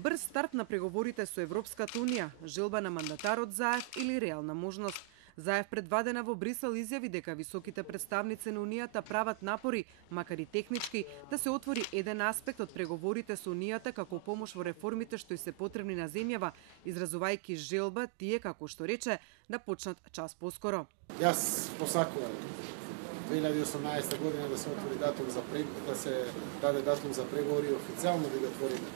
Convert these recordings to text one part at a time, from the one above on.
Брз старт на преговорите со Европската унија, желба на мандатарот Заев или реална можност. Заев предвадена во Брисел изјави дека високите представници на Унијата прават напори, макар и технички, да се отвори еден аспект од преговорите со Унијата како помош во реформите што и се потребни на земјава, изразувајќи желба тие, како што рече, да почнат час поскоро. Јас посакувам 2018 година да се отвори датум да се даде датум за преговори, официјално да ги отвориме.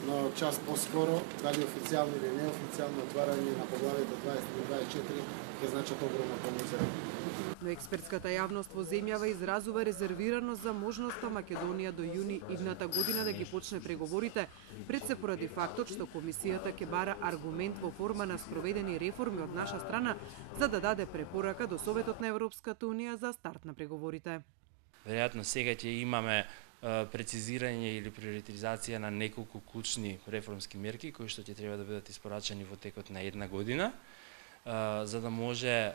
Но час поскоро, дали официјално или неофицијално отварање на поглавјето 23-24 ќе значат огромна помош за регионот. Но експертската јавност во земјава изразува резервираност за можноста Македонија до јуни идната година да ги почне преговорите, пред се поради фактот што комисијата ќе бара аргумент во форма на спроведени реформи од наша страна за да даде препорака до Советот на Европската унија за старт на преговорите. Веројатно сега ќе имаме прецизирање или приоритизација на неколку клучни реформски мерки кои што ќе треба да бидат испорачани во текот на една година, за да може,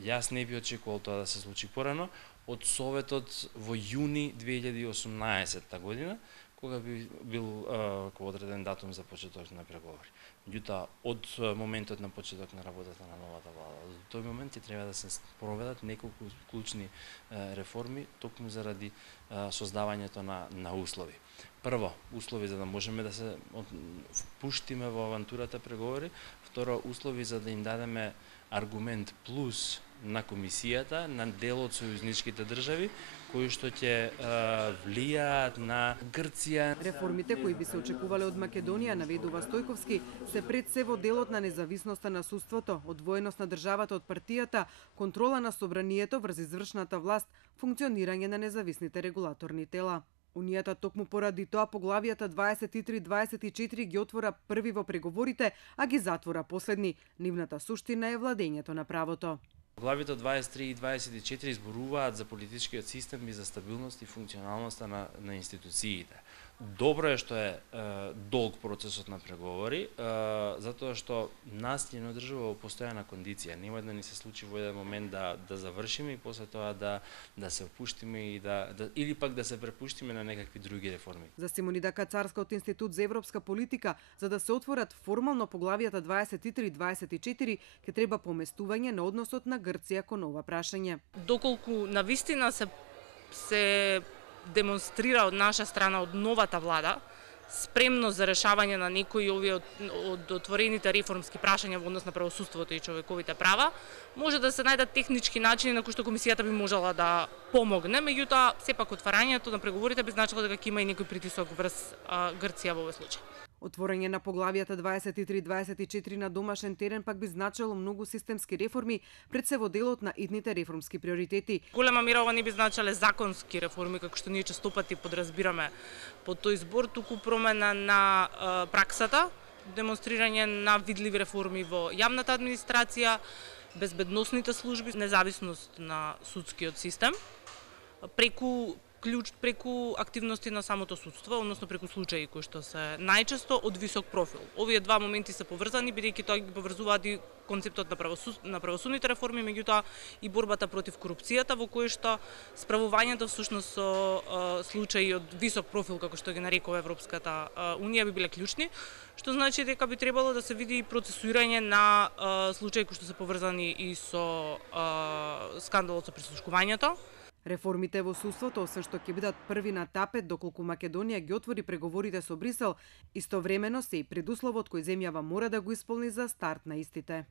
јас не би очекувал тоа да се случи порано, од Советот во јуни 2018 година, кога би бил одреден датум за почеток на преговори. Меѓутоа, од моментот на почеток на работата на новата влада, до тој момент ќе треба да се проведат неколку клучни реформи, токму заради создавањето на услови. Прво, услови за да можеме да се впуштиме во авантурата преговори. Второ, услови за да им дадеме аргумент плюс на комисијата, на дел од сојузничките држави, кои што ќе влијаат на Грција. Реформите кои би се очекувале од Македонија, наведува Стојковски, се пред се во делот на независноста на судството, одвоеност на државата од партијата, контрола на собранието врз извршната власт, функционирање на независните регулаторни тела. Унијата токму поради тоа поглавијата 23-24 ги отвора први во преговорите, а ги затвора последни. Нивната суштина е владењето на правото. Главите 23 и 24 зборуваат за политичкиот систем и за стабилност и функционалноста на институциите. Добро е што е долг процесот на преговори, затоа што нас ќе не одржува во постојана кондиција. Нема да ни се случи во еден момент да завршиме и после тоа да се опуштиме и или пак да се препуштиме на некакви други реформи. За Симонида Кацарска од Институт за европска политика, за да се отворат формално поглавијата 23 и 24, ќе треба поместување на односот на Грција кон ова прашање. Доколку навистина се демонстрира од наша страна, од новата влада, спремност за решавање на некои од отворените реформски прашања во однос на правосудството и човековите права, може да се најдат технички начини на кои што комисијата би можела да помогне, меѓутоа сепак отварањето на преговорите би значило дека ќе има и некој притисок врз Грција во овој случај. Отворање на поглавијата 23-24 на домашен терен пак би значило многу системски реформи пред се во делот на идните реформски приоритети. Голема мера ова не би значеле законски реформи, како што ние честопати подразбираме под тој збор, туку промена на праксата, демонстрирање на видливи реформи во јавната администрација, безбедносните служби, независност на судскиот систем, преку активности на самото судство, односно преку случаи кои што се најчесто од висок профил. Овие два моменти се поврзани, бидејќи тоа ги поврзуваат и концептот на правосудните реформи, меѓутоа и борбата против корупцијата, во кој што справувањето всушност со случаи од висок профил, како што ги нарекува Европската унија, би биле клучни, што значи дека би требало да се види и процесуирање на случаи кои што се поврзани и со скандалот со прислушкувањето. Реформите во судството, освен што ќе бидат први на тапет доколку Македонија ги отвори преговорите со Брисел, истовремено се и предусловот кој земјава мора да го исполни за старт на истите.